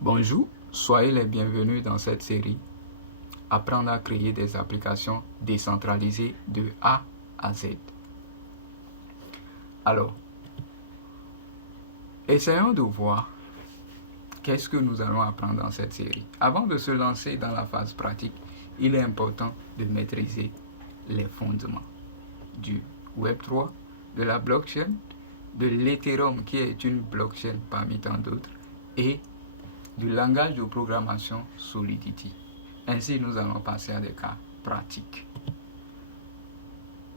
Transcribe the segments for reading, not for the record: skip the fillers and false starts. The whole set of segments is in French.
Bonjour, soyez les bienvenus dans cette série Apprendre à créer des applications décentralisées de A à Z. Alors, essayons de voir qu'est-ce que nous allons apprendre dans cette série. Avant de se lancer dans la phase pratique, il est important de maîtriser les fondements du Web3, de la blockchain, de l'Ethereum qui est une blockchain parmi tant d'autres et du langage de programmation Solidity. Ainsi, nous allons passer à des cas pratiques.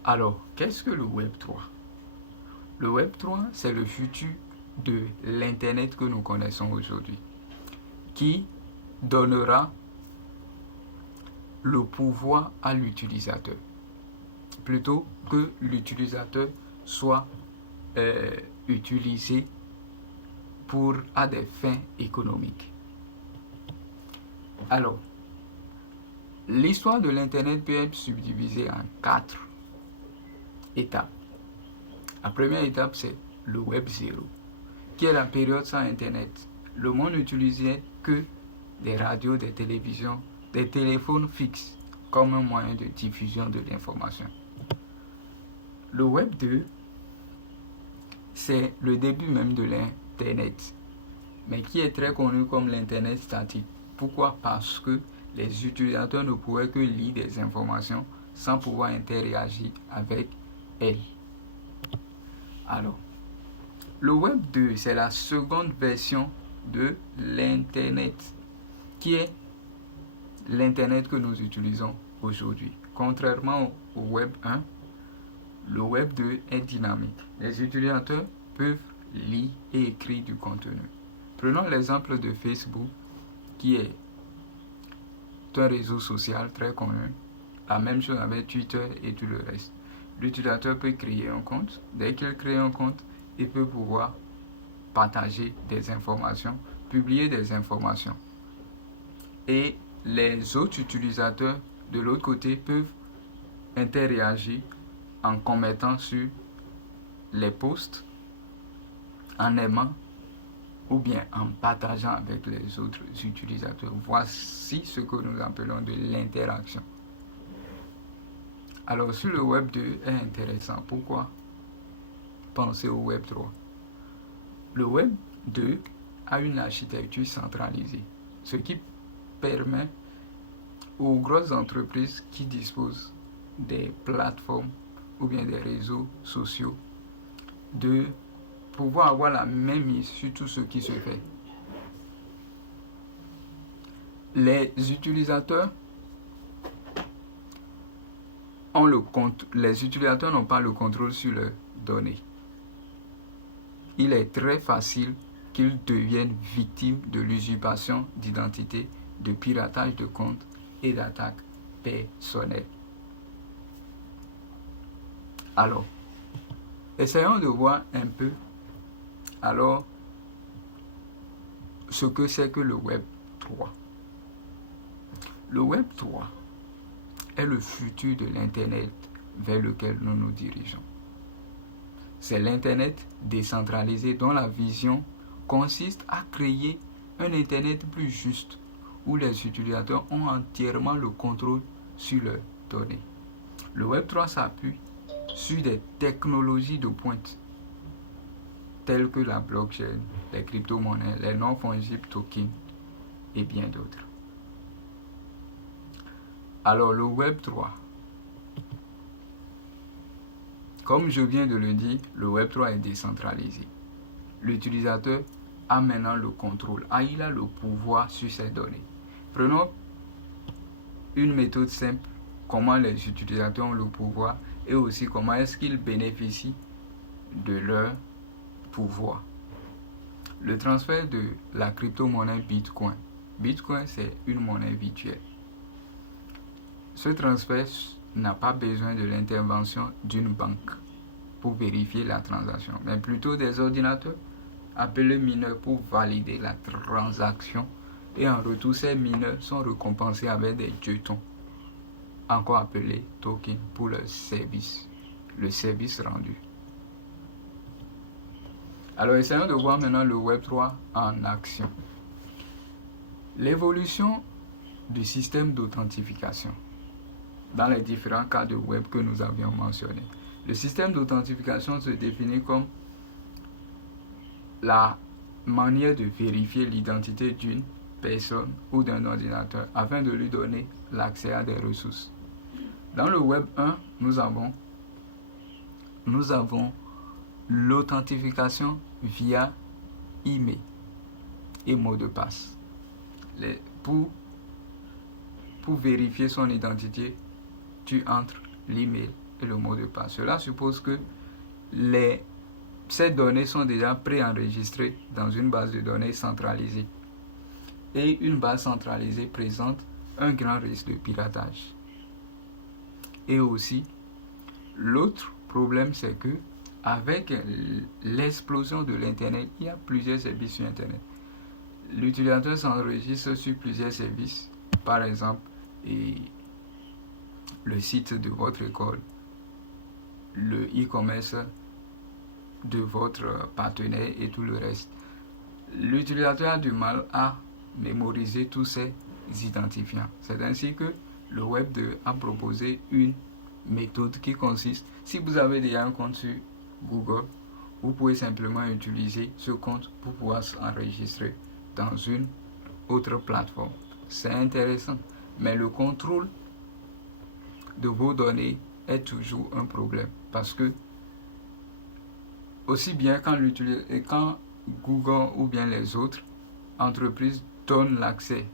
Alors, qu'est-ce que le Web3? Le Web3, c'est le futur de l'Internet que nous connaissons aujourd'hui, qui donnera le pouvoir à l'utilisateur, plutôt que l'utilisateur soit utilisé à des fins économiques. Alors, l'histoire de l'Internet peut être subdivisée en 4 étapes. La première étape, c'est le Web 0, qui est la période sans Internet. Le monde n'utilisait que des radios, des télévisions, des téléphones fixes comme un moyen de diffusion de l'information. Le Web 2, c'est le début même de l'Internet, mais qui est très connu comme l'Internet statique. Pourquoi? Parce que les utilisateurs ne pouvaient que lire des informations sans pouvoir interagir avec elles. Alors, le Web 2, c'est la seconde version de l'Internet, qui est l'Internet que nous utilisons aujourd'hui. Contrairement au Web 1, le Web 2 est dynamique. Les utilisateurs peuvent lire et écrire du contenu. Prenons l'exemple de Facebook, qui est un réseau social très connu. La même chose avec Twitter et tout le reste. L'utilisateur peut créer un compte. Dès qu'il crée un compte, il peut pouvoir partager des informations, publier des informations. Et les autres utilisateurs de l'autre côté peuvent interagir en commentant sur les posts, en aimant ou bien en partageant avec les autres utilisateurs. Voici ce que nous appelons de l'interaction. Alors, si le Web 2 est intéressant, pourquoi penser au Web 3? Le Web 2 a une architecture centralisée, ce qui permet aux grosses entreprises qui disposent des plateformes ou bien des réseaux sociaux de pouvoir avoir la même mise sur tout ce qui se fait. Les utilisateurs n'ont pas le contrôle sur leurs données. Il est très facile qu'ils deviennent victimes de l'usurpation d'identité, de piratage de comptes et d'attaques personnelles. Alors, essayons de voir un peu alors ce que c'est que le Web 3. Le Web 3 est le futur de l'Internet vers lequel nous nous dirigeons. C'est l'Internet décentralisé dont la vision consiste à créer un Internet plus juste où les utilisateurs ont entièrement le contrôle sur leurs données. Le Web 3 s'appuie sur des technologies de pointe telles que la blockchain, les crypto-monnaies, les non-fungibles tokens et bien d'autres. Alors le Web 3, comme je viens de le dire, le Web 3 est décentralisé. L'utilisateur a maintenant le contrôle, il a le pouvoir sur ses données. Prenons une méthode simple, comment les utilisateurs ont le pouvoir et aussi comment est-ce qu'ils bénéficient de leur pouvoir. Le transfert de la crypto-monnaie Bitcoin. Bitcoin, c'est une monnaie virtuelle. Ce transfert n'a pas besoin de l'intervention d'une banque pour vérifier la transaction, mais plutôt des ordinateurs appelés mineurs pour valider la transaction. Et en retour, ces mineurs sont récompensés avec des jetons, encore appelés tokens, pour leur service, le service rendu. Alors, essayons de voir maintenant le Web 3 en action. L'évolution du système d'authentification dans les différents cas de web que nous avions mentionnés. Le système d'authentification se définit comme la manière de vérifier l'identité d'une personne ou d'un ordinateur afin de lui donner l'accès à des ressources. Dans le Web 1, nous avons l'authentification via email et mot de passe. Pour vérifier son identité, tu entres l'email et le mot de passe. Cela suppose que ces données sont déjà préenregistrées dans une base de données centralisée. Et une base centralisée présente un grand risque de piratage. Et aussi, l'autre problème, c'est que avec l'explosion de l'Internet, il y a plusieurs services sur Internet. L'utilisateur s'enregistre sur plusieurs services, par exemple, le site de votre école, le e-commerce de votre partenaire et tout le reste. L'utilisateur a du mal à mémoriser tous ces identifiants. C'est ainsi que le Web 2 a proposé une méthode qui consiste, si vous avez déjà un compte sur Google, vous pouvez simplement utiliser ce compte pour pouvoir s'enregistrer dans une autre plateforme. C'est intéressant, mais le contrôle de vos données est toujours un problème parce que aussi bien quand Google ou bien les autres entreprises donnent l'accès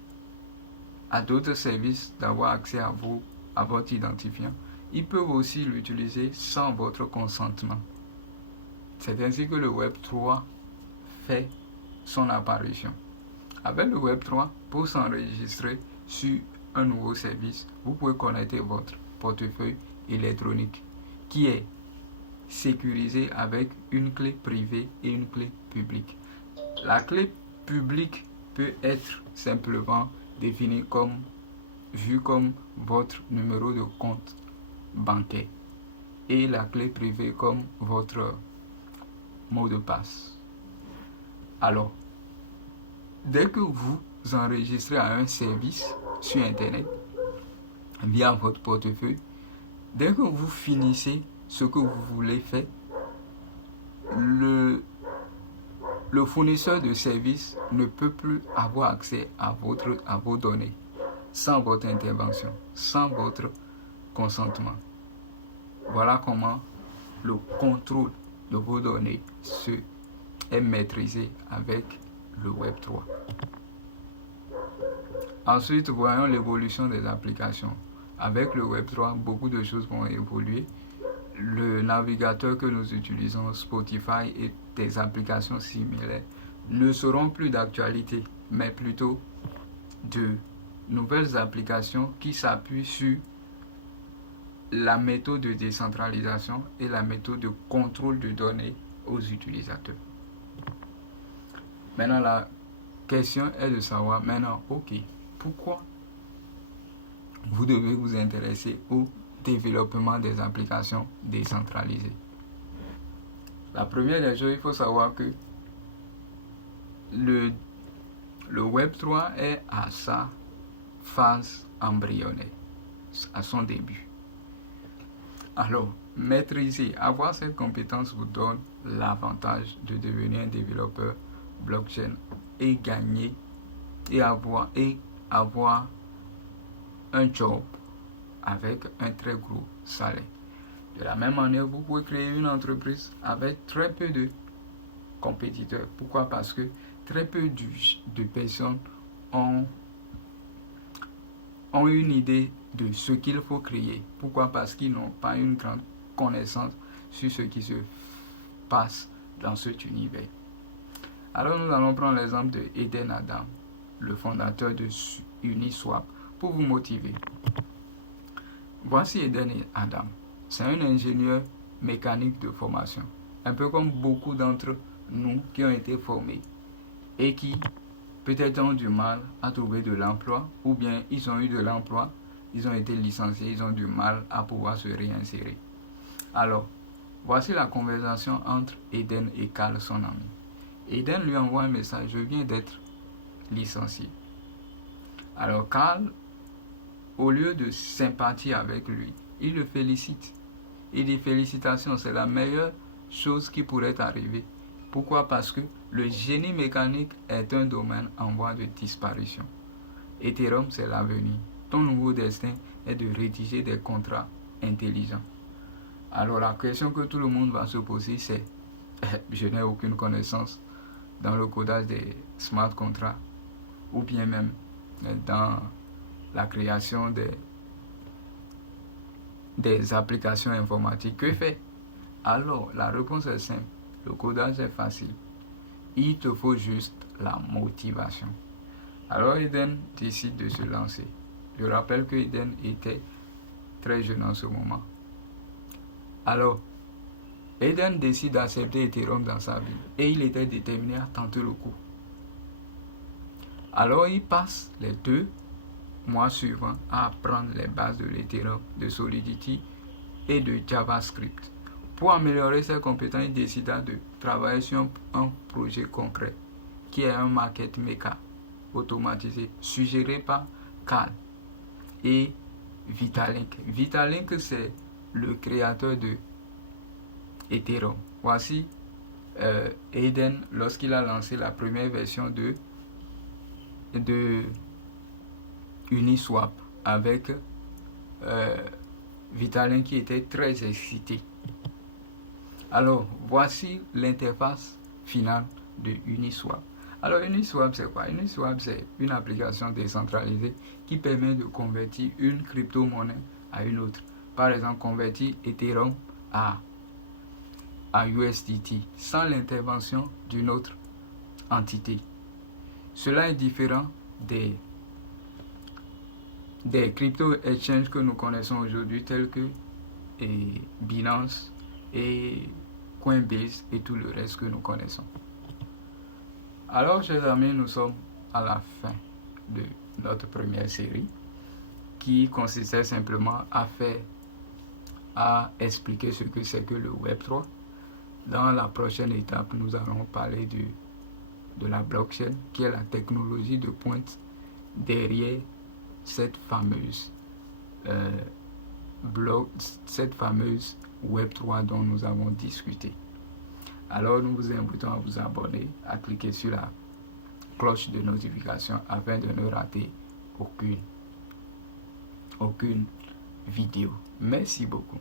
à d'autres services d'avoir accès à votre identifiant, ils peuvent aussi l'utiliser sans votre consentement. C'est ainsi que le Web 3 fait son apparition. Avec le Web 3, pour s'enregistrer sur un nouveau service, vous pouvez connecter votre portefeuille électronique qui est sécurisé avec une clé privée et une clé publique. La clé publique peut être simplement définie vue comme votre numéro de compte bancaire et la clé privée comme votre mot de passe. Alors, dès que vous enregistrez à un service sur Internet via votre portefeuille, dès que vous finissez ce que vous voulez faire, le fournisseur de services ne peut plus avoir accès à vos données sans votre intervention, sans votre consentement. Voilà comment le contrôle de vos données est maîtrisé avec le Web 3. Ensuite, voyons l'évolution des applications. Avec le Web 3, beaucoup de choses vont évoluer. Le navigateur que nous utilisons, Spotify et des applications similaires, ne seront plus d'actualité, mais plutôt de nouvelles applications qui s'appuient sur la méthode de décentralisation et la méthode de contrôle de données aux utilisateurs. Maintenant, la question est de savoir pourquoi vous devez vous intéresser au développement des applications décentralisées. La première des choses, il faut savoir que le Web 3 est à sa phase embryonnaire, à son début. Alors, avoir cette compétence vous donne l'avantage de devenir un développeur blockchain et gagner et avoir un job avec un très gros salaire. De la même manière, vous pouvez créer une entreprise avec très peu de compétiteurs. Pourquoi? Parce que très peu de personnes ont une idée de ce qu'il faut créer. Pourquoi? Parce qu'ils n'ont pas une grande connaissance sur ce qui se passe dans cet univers. Alors nous allons prendre l'exemple de Eden Adam, le fondateur de Uniswap, pour vous motiver. Voici Eden Adam. C'est un ingénieur mécanique de formation, un peu comme beaucoup d'entre nous qui ont été formés et qui peut-être ont du mal à trouver de l'emploi, ou bien ils ont eu de l'emploi, ils ont été licenciés, ils ont du mal à pouvoir se réinsérer. Alors, voici la conversation entre Eden et Carl, son ami. Eden lui envoie un message: je viens d'être licencié. Alors Carl, au lieu de sympathie avec lui, il le félicite. Il dit félicitations, c'est la meilleure chose qui pourrait arriver. Pourquoi? Parce que le génie mécanique est un domaine en voie de disparition. Ethereum, c'est l'avenir. Ton nouveau destin est de rédiger des contrats intelligents. Alors la question que tout le monde va se poser, c'est je n'ai aucune connaissance dans le codage des smart contracts ou bien même dans la création des applications informatiques. Que fait? Alors la réponse est simple. Le codage est facile. Il te faut juste la motivation. Alors Eden décide de se lancer. Je rappelle que Eden était très jeune en ce moment. Alors, Eden décide d'accepter Ethereum dans sa vie et il était déterminé à tenter le coup. Alors il passe les 2 mois suivants à apprendre les bases de l'Ethereum, de Solidity et de JavaScript. Pour améliorer ses compétences, il décida de travailler sur un projet concret qui est un market maker automatisé suggéré par Carl et Vitalik. Vitalik, c'est le créateur de Ethereum. Voici Eden lorsqu'il a lancé la première version de Uniswap avec Vitalik qui était très excité. Alors, voici l'interface finale de Uniswap. Alors, Uniswap, c'est quoi? Uniswap, c'est une application décentralisée qui permet de convertir une crypto-monnaie à une autre. Par exemple, convertir Ethereum à USDT sans l'intervention d'une autre entité. Cela est différent des crypto-exchanges que nous connaissons aujourd'hui tels que Binance et Coinbase et tout le reste que nous connaissons. Alors, chers amis, nous sommes à la fin de notre première série qui consistait simplement à expliquer ce que c'est que le Web3. Dans la prochaine étape, nous allons parler de la blockchain, qui est la technologie de pointe derrière cette fameuse Web3 dont nous avons discuté. Alors nous vous invitons à vous abonner, à cliquer sur la cloche de notification afin de ne rater aucune vidéo. Merci beaucoup.